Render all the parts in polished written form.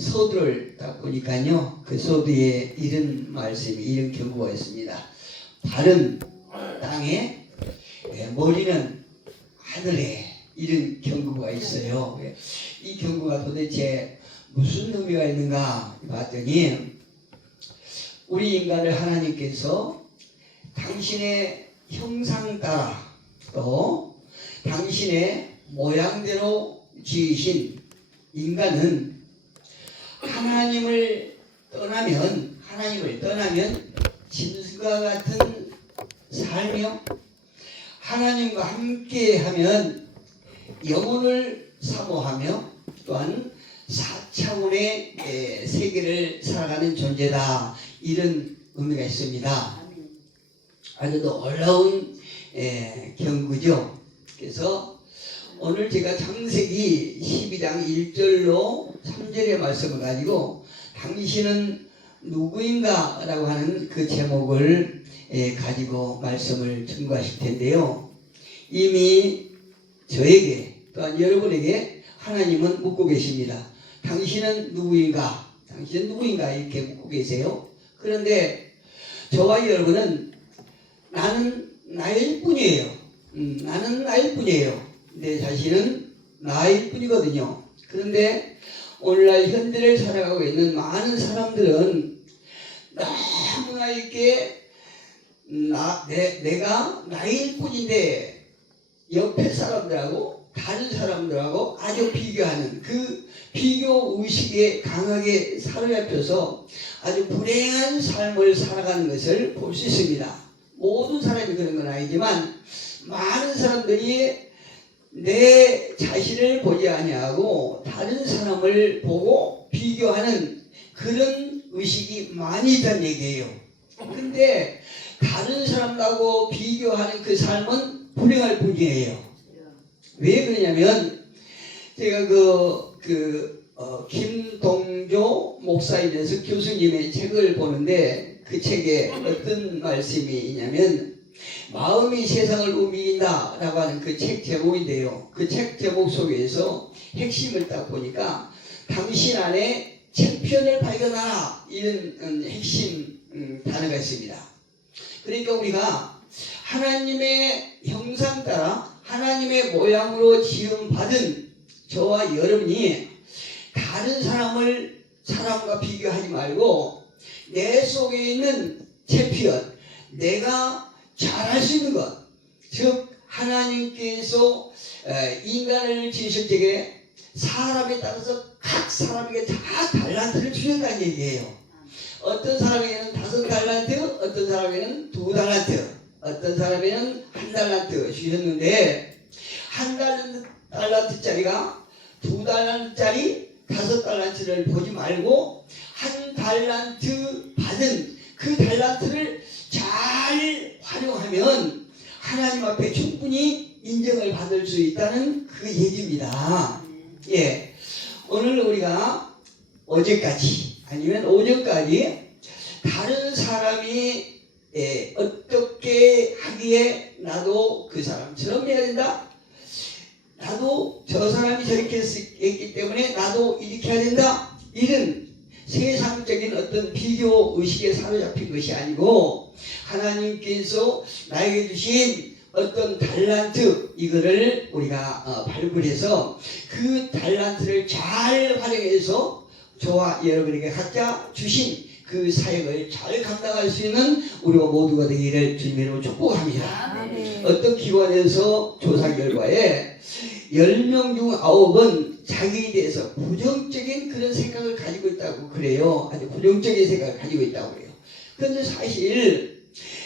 서두를 딱 보니까요, 그 서두에 이런 말씀이, 이런 경고가 있습니다. 발은 땅에, 머리는 하늘에, 이런 경고가 있어요. 이 경고가 도대체 무슨 의미가 있는가 봤더니, 우리 인간을 하나님께서 당신의 형상 따라 또 당신의 모양대로 지으신 인간은 하나님을 떠나면 짐승과 같은 삶이요, 하나님과 함께하면 영혼을 사모하며 또한 4차원의 세계를 살아가는 존재다, 이런 의미가 있습니다. 아주 놀라운 경고죠. 그래서 오늘 제가 창세기 12장 1절로 3절의 말씀을 가지고 당신은 누구인가 라고 하는 그 제목을 가지고 말씀을 증거하실 텐데요. 이미 저에게 또한 여러분에게 하나님은 묻고 계십니다. 당신은 누구인가? 당신은 누구인가? 이렇게 묻고 계세요. 그런데 저와 여러분은 나는 나일 뿐이에요. 나는 나일 뿐이에요. 내 자신은 나일 뿐이거든요. 그런데 오늘날 현대를 살아가고 있는 많은 사람들은 너무나 이렇게 내가 나일 뿐인데 옆에 사람들하고 다른 사람들하고 아주 비교하는 그 비교 의식에 강하게 사로잡혀서 아주 불행한 삶을 살아가는 것을 볼 수 있습니다. 모든 사람이 그런 건 아니지만 많은 사람들이 내 자신을 보지 아니하고 다른 사람을 보고 비교하는 그런 의식이 많이 있다는 얘기예요. 근데 다른 사람하고 비교하는 그 삶은 불행할 뿐이에요. 왜 그러냐면 제가 김동조 목사님에서 교수님의 책을 보는데 그 책에 어떤 말씀이 있냐면 마음이 세상을 움직인다 라고 하는 그 책 제목인데요. 그 책 제목 속에서 핵심을 딱 보니까 당신 안에 챔피언을 발견하라, 이런 핵심 단어가 있습니다. 그러니까 우리가 하나님의 형상 따라 하나님의 모양으로 지음받은 저와 여러분이 다른 사람과 비교하지 말고 내 속에 있는 챔피언, 내가 잘할 수 있는 것, 즉 하나님께서 인간을 지으실 때에 사람에 따라서 각 사람에게 다 달란트를 주셨다는 얘기예요. 어떤 사람에게는 5달란트, 어떤 사람에게는 2달란트, 어떤 사람에게는 1달란트 주셨는데, 1달란트짜리가 2달란트짜리 5달란트를 보지 말고 1달란트 받은 그 달란트를 잘 활용하면 하나님 앞에 충분히 인정을 받을 수 있다는 그 얘기입니다. 예, 오늘 우리가 어제까지 아니면 오전까지 다른 사람이 어떻게 하기에 나도 그 사람처럼 해야 된다, 나도 저 사람이 저렇게 했기 때문에 나도 이렇게 해야 된다, 이런 세상적인 어떤 비교 의식에 사로잡힌 것이 아니고 하나님께서 나에게 주신 어떤 달란트, 이거를 우리가 발굴해서 그 달란트를 잘 활용해서 저와 여러분에게 각자 주신 그 사역을 잘 감당할 수 있는 우리가 모두가 되기를 주님으로 축복합니다. 어떤 기관에서 조사 결과에 10명 중 9은 자기에 대해서 부정적인 그런 생각을 가지고 있다고 그래요. 아주 부정적인 생각을 가지고 있다고 그래요. 그런데 사실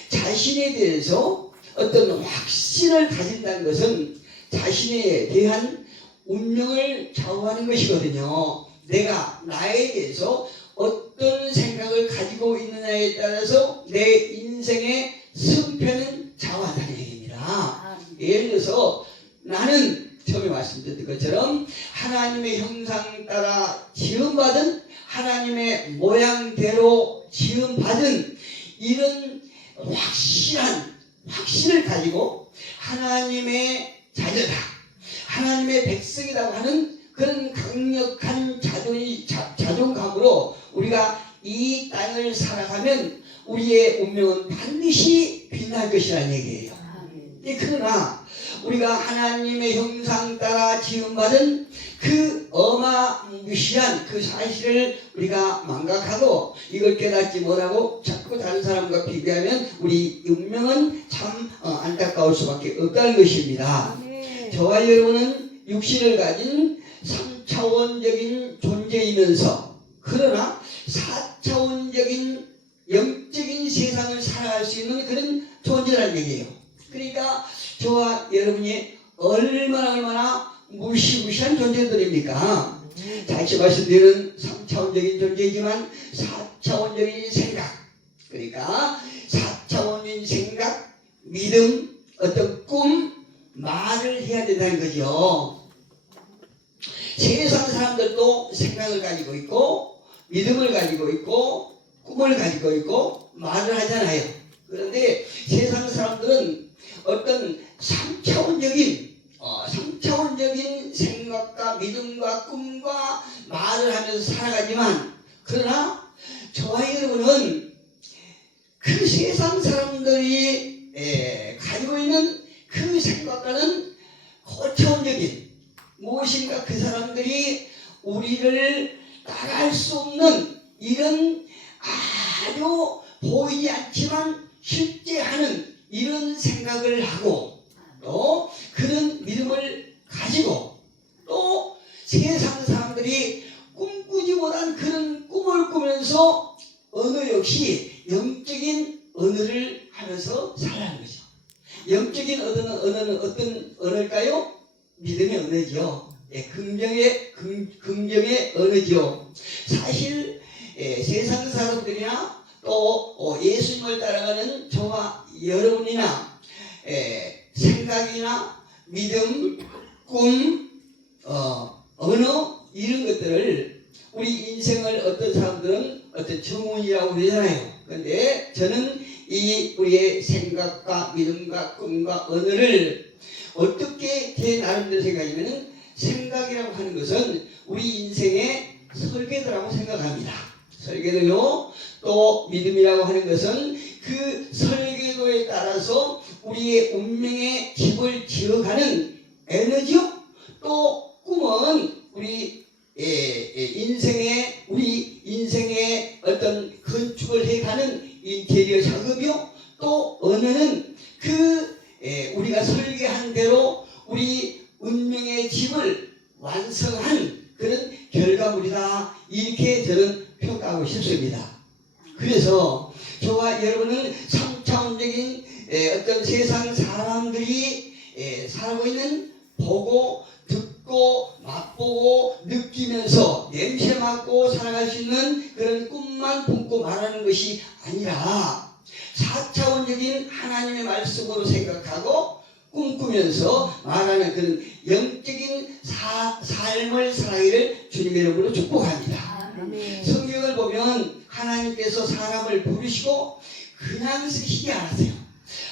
자신에 대해서 어떤 확신을 가진다는 것은 자신에 대한 운명을 좌우하는 것이거든요. 내가 나에 대해서 어떤 생각을 가지고 있느냐에 따라서 내 인생의 승패는 좌우한다는 얘기입니다. 예를 들어서 나는 처음에 말씀드렸던 것처럼 하나님의 형상 따라 지음받은, 하나님의 모양대로 지음받은 이런 확신을 가지고 하나님의 자녀다, 하나님의 백성이라고 하는 그런 강력한 자존감으로 우리가 이 땅을 살아가면 우리의 운명은 반드시 빛날 것이라는 얘기예요. 그러나 우리가 하나님의 형상 따라 지음받은 그 어마무시한 그 사실을 우리가 망각하고 이걸 깨닫지 못하고 자꾸 다른 사람과 비교하면 우리 운명은 참 안타까울 수밖에 없다는 것입니다. 저와 여러분은 육신을 가진 3차원적인 존재이면서 그러나 4차원적인 영적인 세상을 살아갈 수 있는 그런 존재라는 얘기예요. 그러니까 저와 여러분이 얼마나 무시무시한 존재들입니까? 다시 말씀드리는 3차원적인 존재이지만 4차원적인 생각, 그러니까 4차원적인 생각, 믿음, 어떤 꿈, 말을 해야 된다는 거죠. 세상 사람들도 생각을 가지고 있고 믿음을 가지고 있고 꿈을 가지고 있고 말을 하잖아요. 그런데 세상 사람들은 어떤 3차원적인 생각과 믿음과 꿈과 말을 하면서 살아가지만 그러나 저와 여러분은 그 세상 사람들이 가지고 있는 그 생각과는 고차원적인 무엇인가 그 사람들이 우리를 따라할 수 없는 이런 아주 보이지 않지만 실제 하는 이런 생각을 하고 또 그런 믿음을 가지고 또 세상 사람들이 꿈꾸지 못한 그런 꿈을 꾸면서 언어 역시 영적인 언어를 하면서 살아가는 거죠. 영적인 언어는 어떤 언어일까요? 믿음의 언어죠. 긍정의 언어죠. 사실 세상 사람들이나 또 예수님을 따라가는 저와 여러분이나 생각이나 믿음, 꿈, 언어 이런 것들을 우리 인생을 어떤 사람들은 어떤 정운이라고 그러잖아요. 그런데 저는 이 우리의 생각과 믿음과 꿈과 언어를 어떻게 제 나름대로 생각하냐면 생각이라고 하는 것은 우리 인생의 설계도라고 생각합니다. 설계도요. 또 믿음이라고 하는 것은 그 설계도에 따라서 우리의 운명의 집을 지어가는 에너지요. 또 꿈은 우리 인생의 어떤 건축을 해가는 인테리어 작업이요. 또 언어는 우리가 설계한 대로 우리 운명의 집을 완성한 그런 결과물이다. 이렇게 저는 평가하고 싶습니다. 그래서 저와 여러분은 3차원적인 어떤 세상 사람들이 살고 있는 보고 듣고 맛보고 느끼면서 냄새 맡고 살아갈 수 있는 그런 꿈만 품고 말하는 것이 아니라 4차원적인 하나님의 말씀으로 생각하고 꿈꾸면서 말하는 그런 영적인 삶을 살아가기를 주님의 이름으로 축복합니다. 성경을 보면 하나님께서 사람을 부르시고 그냥 쓰시지 않았어요.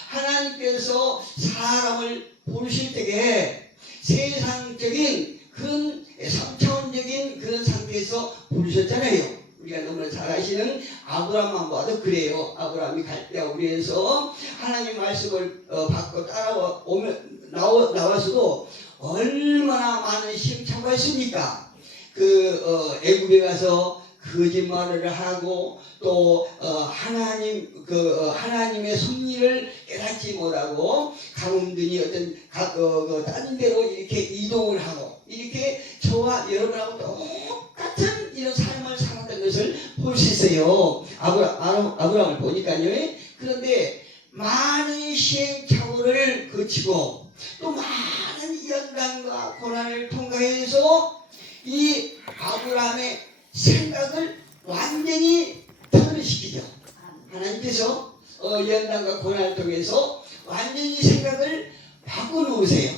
하나님께서 사람을 부르실 때에 세상적인 그런 3차원적인 그런 상태에서 부르셨잖아요. 우리가 너무나 잘 아시는 아브라함만 봐도 그래요. 아브라함이 갈대아 우리에서 하나님 말씀을 받고 나와서도 얼마나 많은 시행착오가 했습니까? 애굽에 가서 거짓말을 하고 또 하나님의 섭리를 깨닫지 못하고 가뭄들이 어떤 다른 데로 이렇게 이동을 하고 이렇게 저와 여러분하고 똑같은 이런 삶을 살았던 것을 볼 수 있어요. 아브라함을 보니까요. 그런데 많은 시행착오를 거치고 또 많은 연단과 고난을 통과해서 이 아브라함의 생각을 완전히 변화시키죠. 하나님께서 연단과 고난을 통해서 완전히 생각을 바꿔놓으세요.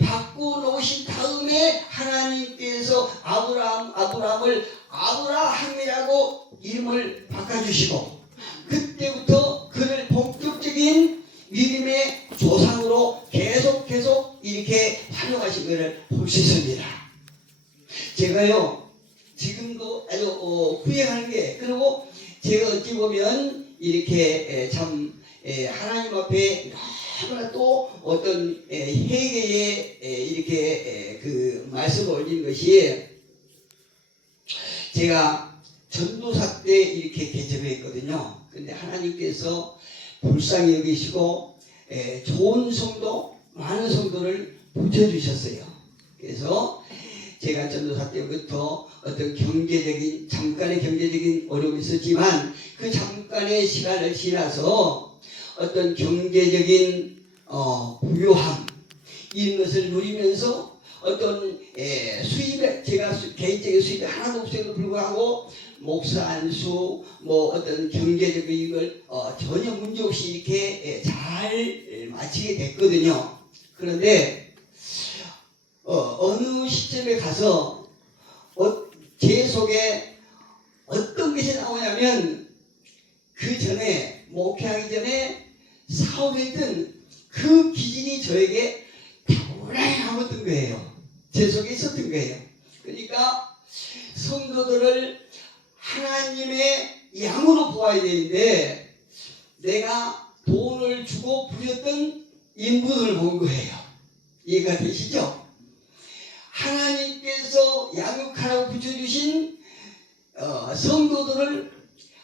바꿔놓으신 다음에 하나님께서 아브라함을 아브라함이라고 이름을 바꿔주시고 그때부터 그를 본격적인 믿음의 조상으로 계속 이렇게 활용하신 것을 볼 수 있습니다. 제가요 지금도 아주 후회하는 게, 그리고 제가 어찌 보면 이렇게 참 하나님 앞에 너무나 또 어떤 회개에 이렇게 그 말씀을 올린 것이, 제가 전도사 때 이렇게 개척을 했거든요. 근데 하나님께서 불쌍히 여기시고 좋은 성도, 많은 성도를 붙여주셨어요. 그래서 제가 전도사 때부터 어떤 잠깐의 경제적인 어려움이 있었지만, 그 잠깐의 시간을 지나서 어떤 경제적인 부유함, 이런 것을 누리면서 어떤 수입에, 제가 개인적인 수입이 하나도 없음에도 불구하고 목사 안수, 뭐 어떤 경제적인 걸 전혀 문제 없이 이렇게 잘 마치게 됐거든요. 그런데 어느 시점에 가서 제 속에 어떤 것이 나오냐면, 그 전에 목회하기 전에 사업했던 그 기질이 저에게 타고나게 남았던 거예요. 제 속에 있었던 거예요. 그러니까 성도들을 하나님의 양으로 보아야 되는데, 내가 돈을 주고 부렸던 인분을 본 거예요. 이해가 되시죠? 하나님께서 양육하라고 붙여주신 성도들을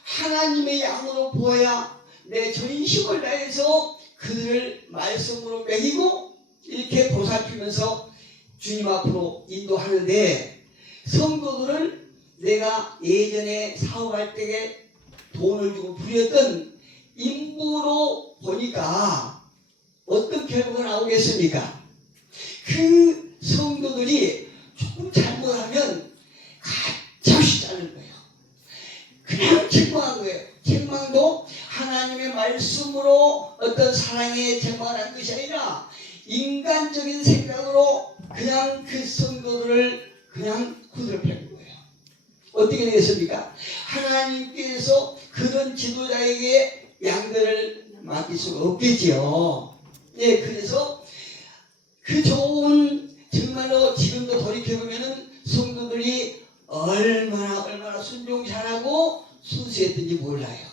하나님의 양으로 보아야 내 전심을 다해서 그들을 말씀으로 먹이고 이렇게 보살피면서 주님 앞으로 인도하는데, 성도들을 내가 예전에 사업할 때에 돈을 주고 부렸던 인부로 보니까 어떤 결과가 나오겠습니까? 그 성도들이 조금 잘못하면 가차없이 자른 거예요. 그냥 책망한 거예요. 책망도 하나님의 말씀으로 어떤 사랑의 책망을 한 것이 아니라 인간적인 생각으로 그냥 그 성도들을 그냥 후드려 팬 거예요. 어떻게 되겠습니까? 하나님께서 그런 지도자에게 양들을 맡길 수가 없겠지요. 예, 그래서 그 좋은, 정말로 지금도 돌이켜보면은 성도들이 얼마나 순종 잘하고 순수했던지 몰라요.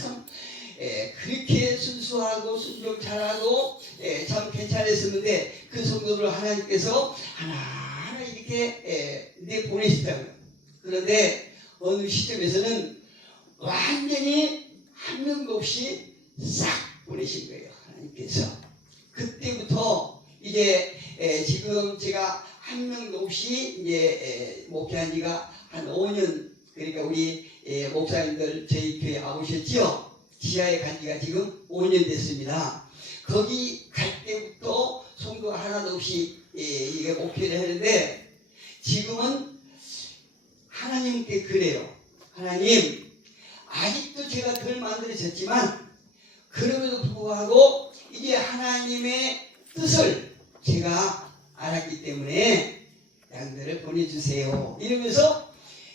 참 그렇게 순수하고 순종 잘하고 참 괜찮았었는데, 그 성도를 하나님께서 하나하나 이렇게 보내시더라고요. 그런데 어느 시점에서는 완전히 한 명도 없이 싹 보내신 거예요, 하나님께서. 그때부터 이제 지금 제가 한 명도 없이 이제 목회한 지가 한 5년, 그러니까 우리 목사님들 저희 교회 와보셨지요? 지하에 간 지가 지금 5년 됐습니다. 거기 갈 때부터 성도 하나도 없이 이게 목회를 했는데, 지금은 하나님께 그래요. 하나님, 아직도 제가 덜 만들어졌지만 그럼에도 불구하고 이제 하나님의 뜻을 제가 알았기 때문에 양들을 보내주세요. 이러면서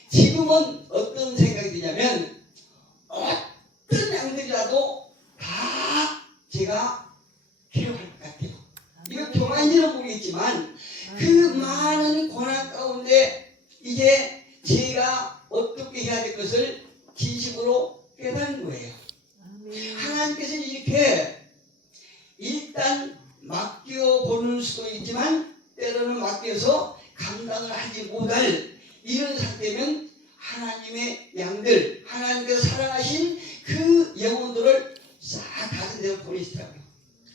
지금은 어떤 생각이 드냐면, 어떤 양들이라도 다 제가 필요할 것 같아요. 이거 교만인지는 모르겠지만 그 많은 고난 가운데 이제 제가 어떻게 해야 될 것을 진심으로 깨달은 거예요. 하나님께서 이렇게 일단 맡겨보는 수도 있지만 때로는 맡겨서 감당을 하지 못할 이런 상태면 하나님의 양들, 하나님께서 사랑하신 그 영혼들을 싹 다른 데로 보내시더라고요.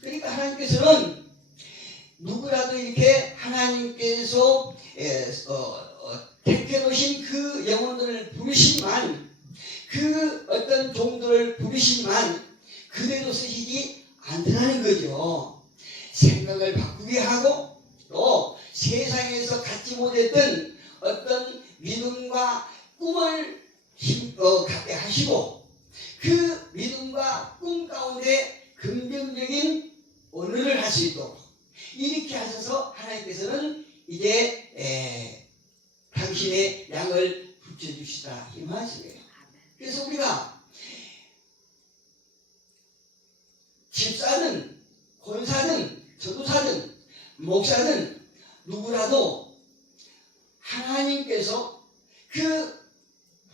그러니까 하나님께서는 누구라도 이렇게 하나님께서 택해놓으신 그 영혼들을 부르시지만, 그 어떤 종들을 부르시지만 그대로 쓰시지 않더라는 거죠. 생각을 바꾸게 하고 또 세상에서 갖지 못했던 어떤 믿음과 꿈을 갖게 하시고, 그 믿음과 꿈 가운데 긍정적인 언어를 할 수 있도록 이렇게 하셔서 하나님께서는 이제 당신의 양을 붙여주시다, 이 말씀이에요. 그래서 우리가 집사든 권사든 전도사든 목사든 누구라도 하나님께서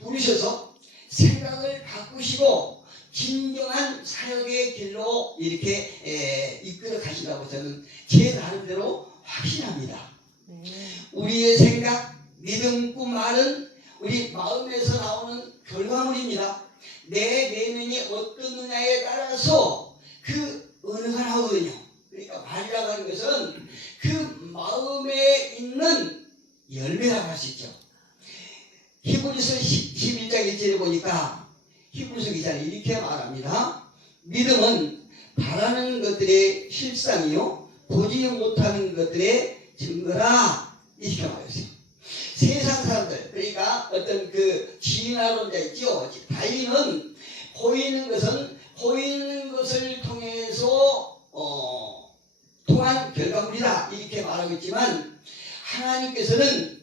부르셔서 생각을 바꾸시고 진정한 사역의 길로 이렇게 이끌어 가시라고 저는 제 나름대로 확신합니다. 우리의 생각, 믿음, 꿈, 말은 우리 마음에서 나오는 결과물입니다. 내 내면이 어떠느냐에 따라서 언어가 나오거든요. 그러니까 말이라고 하는 것은 마음에 있는 열매라고 할 수 있죠. 히브리서 11장 1절에 보니까 히브리서 기자는 이렇게 말합니다. 믿음은 바라는 것들의 실상이요 보지 못하는 것들의 증거라. 이렇게 말했어요. 세상 사람들, 그러니까 어떤 진화론자 있죠. 다윈은 보이는 것을 통해서 통한 결과물이다 이렇게 말하고 있지만, 하나님께서는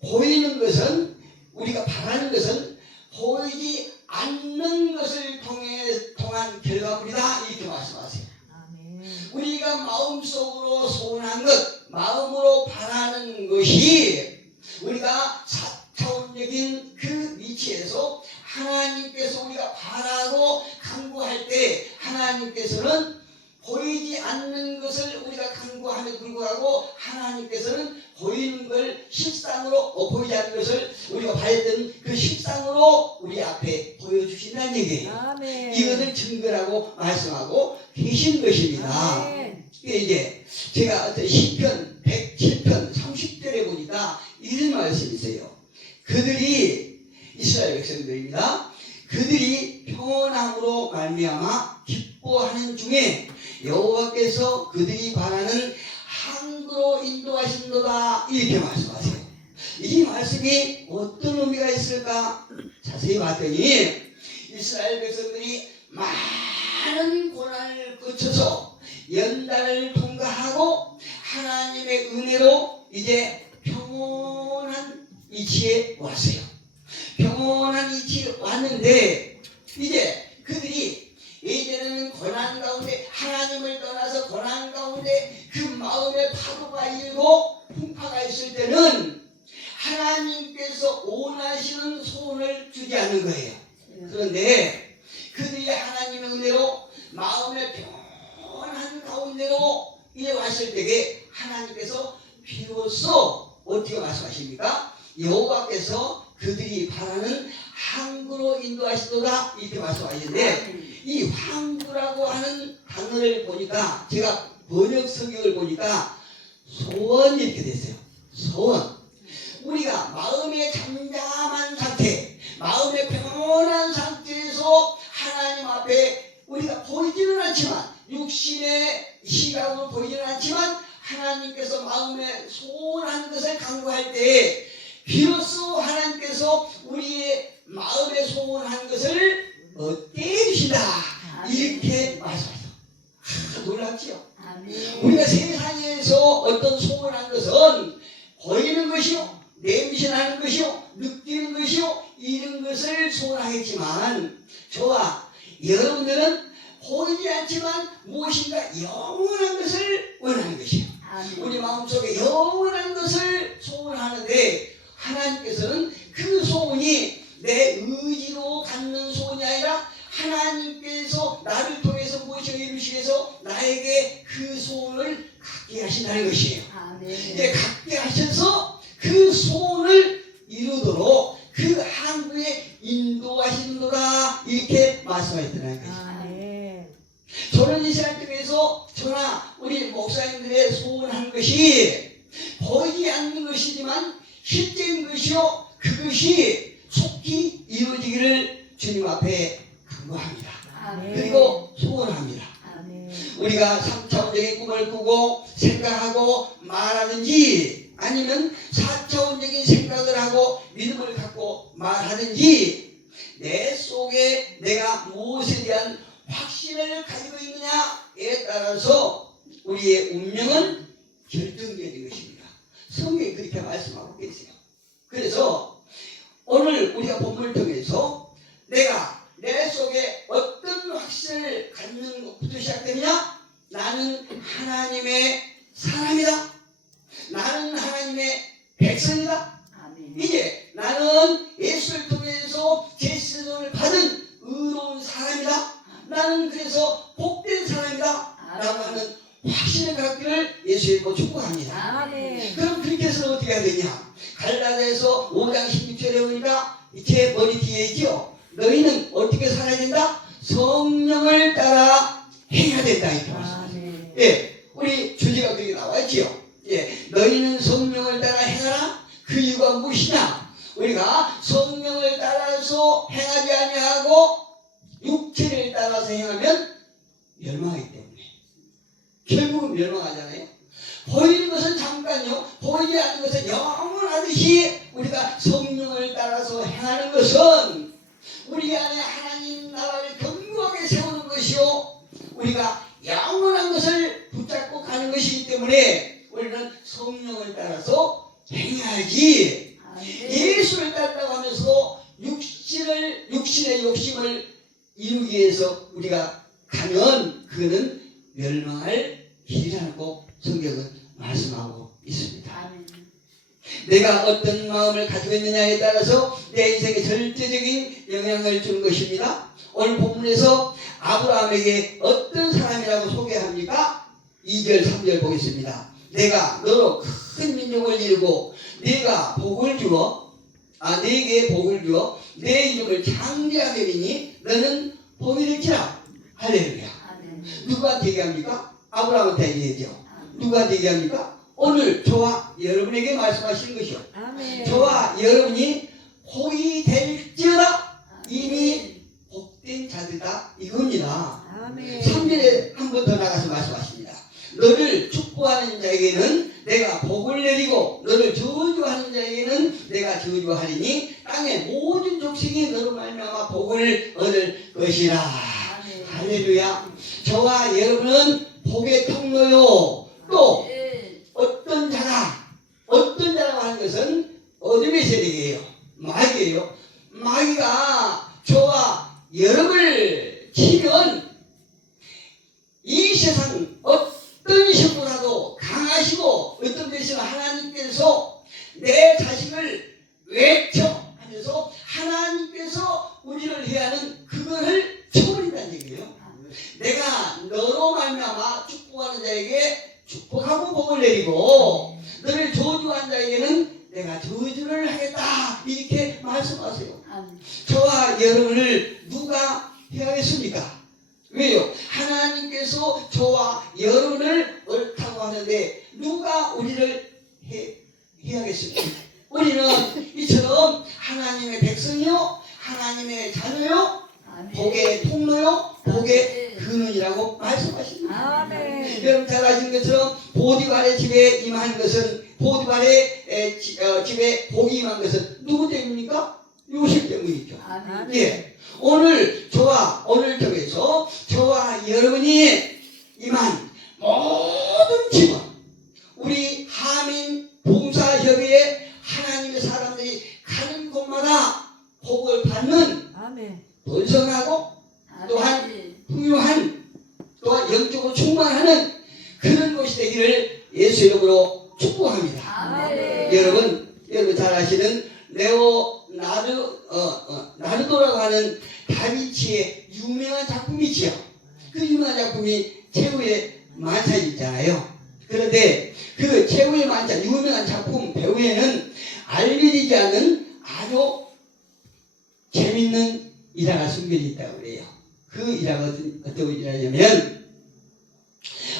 보이는 것은, 우리가 바라는 것은 보이지 않는 것을 통한 결과물이다 이렇게 말씀하세요. 우리가 마음속으로 소원한 것, 마음으로 바라는 것이 우리가 4차원적인 위치에서 하나님께서 우리가 바라고 간구할 때, 하나님께서는 보이지 않는 것을 우리가 간구함에도 불구하고 하나님께서는 보이는 걸 실상으로, 보이지 않는 것을 우리가 바랬던 실상으로 우리 앞에 보여주신다는 얘기예요. 아멘. 이것을 증거라고 말씀하고 계신 것입니다. 아멘. 이제 제가 어떤 시편 107편 30절에 보니까 이런 말씀이 있어요. 그들이, 이스라엘 백성들입니다. 그들이 평온함으로 말미암아 기뻐하는 중에 여호와께서 그들이 바라는 항구로 인도하신도다 이렇게 말씀하세요. 이 말씀이 어떤 의미가 있을까 자세히 봤더니, 이스라엘 백성들이 많은 고난을 거쳐서 연단을 통과하고 하나님의 은혜로 이제 평온한 위치에 왔어요. 평온한 위치에 왔는데, 이제 그들이 이제는 고난 가운데, 하나님을 떠나서 고난 가운데 마음의 파도가 일고 풍파가 있을 때는 하나님께서 원하시는 소원을 주지 않는 거예요. 그런데 그들이 하나님의 은혜로 마음의 평온한 가운데로 이제 왔을 때에 하나님께서 비로소 어떻게 말씀하십니까? 여호와께서 그들이 바라는 항구로 인도하시도다 이렇게 말씀하시는데, 이 항구라고 하는 단어를 보니까, 제가 번역 성경을 보니까 소원 이렇게 됐어요. 소원. 우리가 마음의 잠잠한 상태, 마음의 평온한 상태에서 하나님 앞에 우리가 보이지는 않지만, 육신의 시각으로 보이지는 않지만 하나님께서 마음에 소원한 것을 간구할 때 비로소 하나님께서 우리의 마음에 소원한 것을 얻게 해주신다 이렇게 말씀하셨어요. 놀랍지요? 우리가 세상에서 어떤 소원한 것은 보이는 것이요, 냄새나는 것이요, 느끼는 것이요, 이런 것을 소원하겠지만, 저와 여러분들은 보이지 않지만 무엇인가 영원한 것을 원하는 것이에요. 우리 마음속에 영원한 것을 소원하는데, 하나님께서는 그 소원이 내 의지로 갖는 소원이 아니라 하나님께서 나를 통해서 무엇을 이루시기 위해서 나에게 그 소원을 갖게 하신다는 것이에요. 이제 갖게 하셔서 그 소원을 이루도록 그 항구에 인도하시는도다 이렇게 말씀하셨다는 것이죠. 저는 이 시간 중에서 저나 우리 목사님들의 소원한 것이 보이지 않는 것이지만 실제인 것이요, 그것이 속히 이루어지기를 주님 앞에 간구합니다. 그리고 소원합니다. 우리가 3차원적인 꿈을 꾸고 생각하고 말하든지, 아니면 4차원적인 생각을 하고 믿음을 갖고 말하든지, 내 속에 내가 무엇에 대한 확신을 가지고 있느냐에 따라서 우리의 운명은 결정되는 것입니다. 성경이 그렇게 말씀하고 계세요. 그래서 오늘 우리가 본문을 통해서 내가 내 속에 어떤 확신을 갖는 것부터 시작되느냐? 나는 하나님의 사람이다. 나는 하나님의 백성이다. 그래서 5장 16절에 보니까 제 머리 뒤에 있죠. 너희는 어떻게 살아야 된다? 성령을 따라 행해야 된다 이렇게 말씀하십니다. 예, 우리 주제가 그렇게 나와 있지요. 예, 너희는 성령을 따라 행하라. 그 이유가 무엇이냐? 우리가 성령을 따라서 행하지 아니하고 육체를 따라서 행하면 멸망하기 때문에 결국은 멸망하잖아요. 보이는 것은 잠깐요, 보이지 않는 것은 영원하듯이 우리가 성령을 따라서 행하는 것은 우리 안에 하나님 나라를 견고하게 세우는 것이요, 우리가 영원한 것을 붙잡고 가는 것이기 때문에 우리는 성령을 따라서 행해야지. 예수를 따른다고 하면서 육신의 욕심을 이루기 위해서 우리가 가면 그는 멸망할 길이라고 성경은 말씀하고 있습니다. 내가 어떤 마음을 가지고 있느냐에 따라서 내 인생에 절대적인 영향을 주는 것입니다. 오늘 본문에서 아브라함에게 어떤 사람이라고 소개합니까? 2절 3절 보겠습니다. 내가 너로 큰 민족을 이루고 네가 복을 주어 네게 복을 주어 내 이름을 장대하게 되니 너는 복이 될지라. 할렐루야. 누구한테 얘기합니까? 아브라함한테 얘기하죠. 누구한테 얘기합니까? 오늘 저와 여러분에게 말씀하시는 것이요. 아멘. 저와 여러분이 복이 될지어다. 이미 복된 자들이다 이겁니다. 아멘. 3절에 한 번 더 나가서 말씀하십니다. 너를 축복하는 자에게는 내가 복을 내리고 너를 저주하는 자에게는 내가 저주하리니 땅의 모든 족속이 너로 말미암아 복을 얻을 것이라. 아멘. 할렐루야. 저와 여러분은 복의 통로요. 또 어떤 자라고 하는 것은 어둠의 세력이에요. 마귀예요. 마귀가 저와 여러분을 치면 이 세상 어떤 식보다도 강하시고 어떤 데서는 하나님께서 내 자식을 외쳐 하면서 하나님께서 우리를 해야 하는 그것을 쳐버린다는 얘기예요. 내가 너로 말미암아 축복하는 자에게 축복하고 복을 내리고 너를 저주한 자에게는 내가 저주를 하겠다 이렇게 말씀하세요. 저와 여러분을 누가 해야겠습니까? 왜요? 하나님께서 저와 여러분을 옳다고 하는데 누가 우리를 해야겠습니까? 우리는 이처럼 하나님의 백성이요, 하나님의 자녀요, 복의 통로요, 복의 근원이라고 말씀하십니다. 여러분 잘 아시는 것처럼 보디발의 집에 임한 것은 보디발의 집에 복이 임한 것은 누구 때문입니까? 요셉 때문이죠. 예. 오늘 통해서 저와 여러분이 임한 모든 집은 우리 하민 봉사협의회 하나님의 사람들이 가는 곳마다 복을 받는 번성하고 또한 풍요한 또한 영적으로 충만하는 그런 곳이 되기를 예수 이름으로 축복합니다. 여러분 잘 아시는 나르도라고 하는 다비치의 유명한 작품이지요. 그 유명한 작품이 최후의 만찬이 있잖아요. 그런데 그 최후의 만찬 유명한 작품 배후에는 알려지지 않은 아주 재밌는 일화가 숨겨져 있다고 그래요. 그 일화가 어떤 일화냐면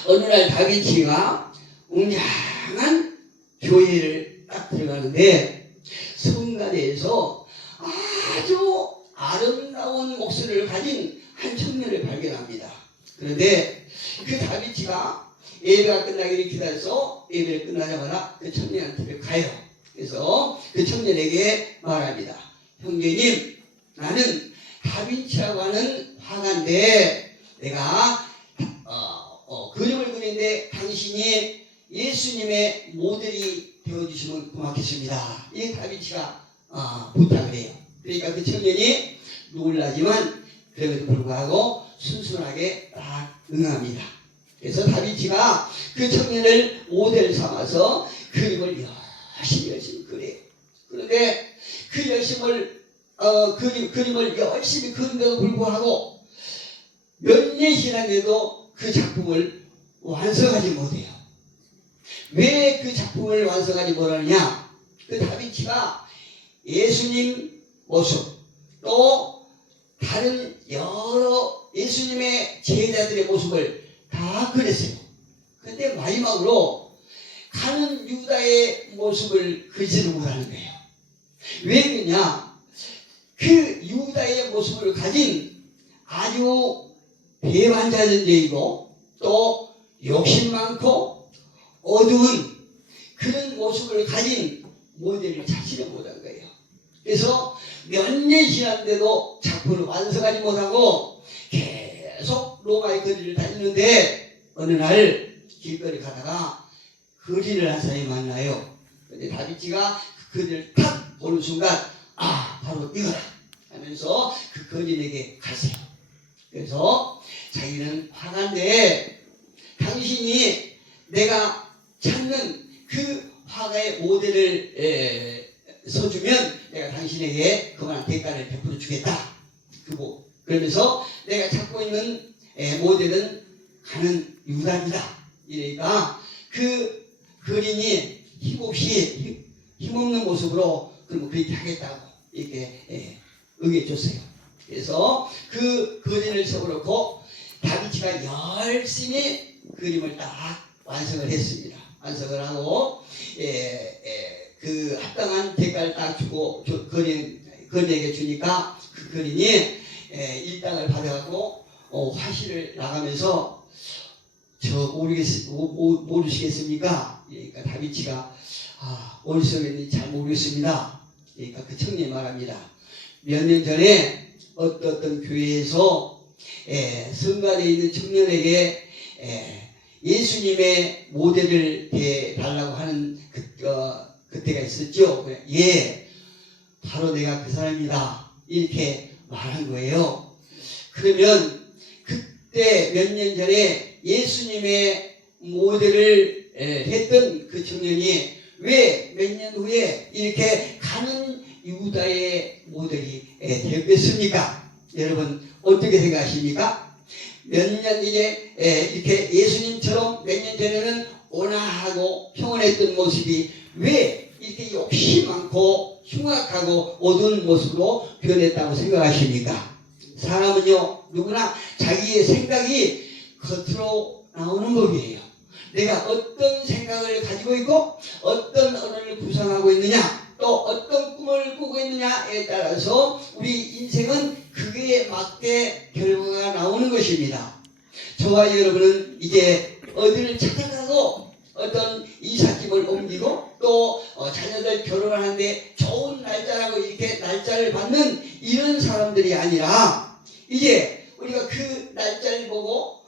어느 날 다비치가 웅장한 교회를 딱 들어가는데 성가대에서 아주 아름다운 목소리를 가진 한 청년을 발견합니다. 그런데 그 다비치가 예배가 끝나기를 기다려서 예배를 끝나자마자 그 청년한테 가요. 그래서 그 청년에게 말합니다. 형제님, 나는 다빈치라고 하는 화가인데 내가 그림을 그리는데 당신이 예수님의 모델이 되어주시면 고맙겠습니다. 이 다빈치가 부탁을 해요. 그러니까 그 청년이 놀라지만 그럼에도 불구하고 순순하게 딱 응합니다. 그래서 다빈치가 그 청년을 모델 삼아서 그림을 열심히 그려요. 그런데 그 그림을 열심히 그린데도 불구하고 몇 년 지났는데도 그 작품을 완성하지 못해요. 왜 그 작품을 완성하지 못하느냐? 그 다빈치가 예수님 모습, 또 다른 여러 예수님의 제자들의 모습을 다 그렸어요. 근데 마지막으로 가는 유다의 모습을 그리지를 못하는 거예요. 왜 그러냐? 그 유다의 모습을 가진 아주 배반자전적이고 또 욕심 많고 어두운 그런 모습을 가진 모델을 찾지를 못한 거예요. 그래서 몇 년 지났는데도 작품을 완성하지 못하고 계속 로마의 거리를 다니는데 어느 날 길거리 가다가 거리를 한 사람이 만나요. 근데 다비치가 그 거리를 탁 보는 순간 아 바로 이거다 하면서 그 거린에게 가세요. 그래서 자기는 화가인데 당신이 내가 찾는 그 화가의 모델을 서주면 내가 당신에게 그만한 대가를 베풀어 주겠다. 그러면서 내가 찾고 있는 모델은 가는 유다입니다. 이러니까 그 거린이 힘없는 모습으로 그러면 그렇게 하겠다고 이렇게 응해 줬어요. 그래서 그 그림을 세워놓고 다비치가 열심히 그림을 딱 완성을 했습니다. 완성을 하고 그 합당한 대가를 딱 주고 거린에게 주니까 그 거린이 일당을 받아가고 화실을 나가면서 저 모르시겠습니까? 그러니까 다비치가 어디서 뵀는지 잘 모르겠습니다. 그러니까 그 청년이 말합니다. 몇 년 전에 어떤 교회에서 성가대에 있는 청년에게 예수님의 모델을 대달라고 하는 그때가 있었죠. 예, 바로 내가 그 사람이다. 이렇게 말한 거예요. 그러면 그때 몇 년 전에 예수님의 모델을 했던 그 청년이 왜 몇 년 후에 이렇게 가는 유다의 모델이 되었겠습니까? 여러분 어떻게 생각하십니까? 몇 년 이제 이렇게 예수님처럼 몇 년 전에는 온화하고 평온했던 모습이 왜 이렇게 욕심 많고 흉악하고 어두운 모습으로 변했다고 생각하십니까? 사람은요 누구나 자기의 생각이 겉으로 나오는 법이에요. 내가 어떤 생각을 가지고 있고 어떤 언어를 구성하고 있느냐 또 어떤 꿈을 꾸고 있느냐에 따라서 우리 인생은 그에 맞게 결과가 나오는 것입니다. 저와 여러분은 이제 어디를 찾아가서 어떤 이삿짐을 옮기고 또 자녀들 결혼을 하는데 좋은 날짜라고 이렇게 날짜를 받는 이런 사람들이 아니라 이제 우리가 그 날짜를 보고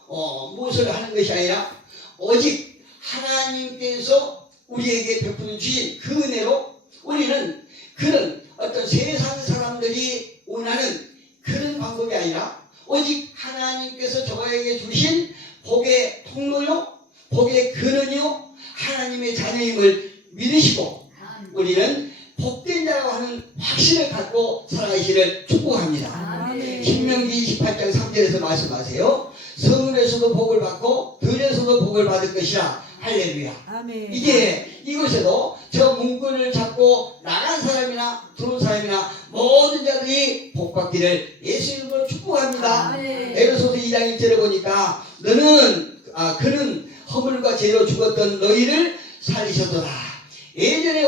무엇을 하는 것이 아니라 오직 하나님께서 우리에게 베풀어 주신 그 은혜로 우리는 그런 어떤 세상 사람들이 원하는 그런 방법이 아니라 오직 하나님께서 저에게 주신 복의 통로요 복의 근원이요 하나님의 자녀임을 믿으시고 우리는 복된 자라고 하는 확신을 갖고 살아가시기를 축복합니다. 신명기 28장 3절에서 말씀하세요. 성읍에서도 복을 받고 들에서도 복을 받을 것이라. 할렐루야. 아멘. 이제 이곳에도 저 문구를 잡고 나간 사람이나 들어온 사람이나 모든 자들이 복받기를 예수님으로 축복합니다. 에베소서 2장 1절에 보니까 그는 허물과 죄로 죽었던 너희를 살리셨도다. 예전에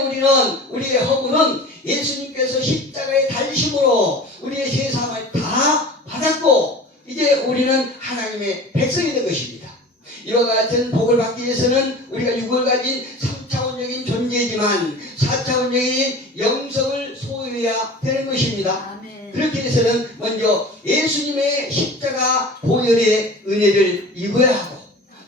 우리의 허물은 예수님께서 십자가에 달리심으로 우리의 죄사함을 다 받았고 이제 우리는 하나님의 백성이 된 것입니다. 이와 같은 복을 받기 위해서는 우리가 육을 가진 3차원적인 존재이지만 4차원적인 영성을 소유해야 되는 것입니다. 아멘. 그렇게 해서는 먼저 예수님의 십자가 보혈의 은혜를 입어야 하고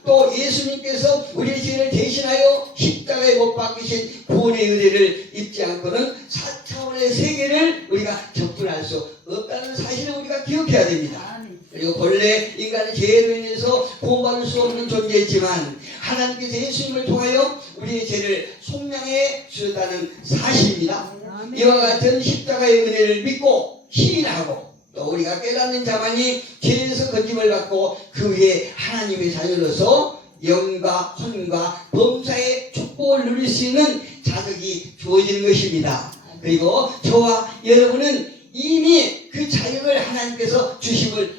또 예수님께서 우리의 죄를 대신하여 십자가에 못 박히신 구원의 은혜를 입지 않고는 4차원의 세계를 우리가 접근할 수 없다는 사실을 우리가 기억해야 됩니다. 그리고 본래 인간의 죄로 인해서 구원받을 수 없는 존재였지만 하나님께서 예수님을 통하여 우리의 죄를 속량해 주셨다는 사실입니다. 이와 같은 십자가의 은혜를 믿고 시인하고 또 우리가 깨닫는 자만이 죄에서 건짐을 받고 그 위에 하나님의 자녀로서 영과 혼과 범사의 축복을 누릴 수 있는 자격이 주어지는 것입니다. 그리고 저와 여러분은 이미 그 자격을 하나님께서 주심을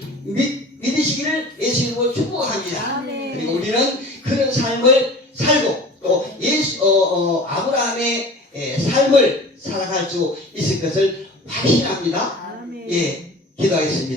믿으시기를 예수님으로 축복합니다. 그리고 우리는 그런 삶을 살고 또 아브라함의 삶을 살아갈 수 있을 것을 확신합니다. 예, 기도하겠습니다.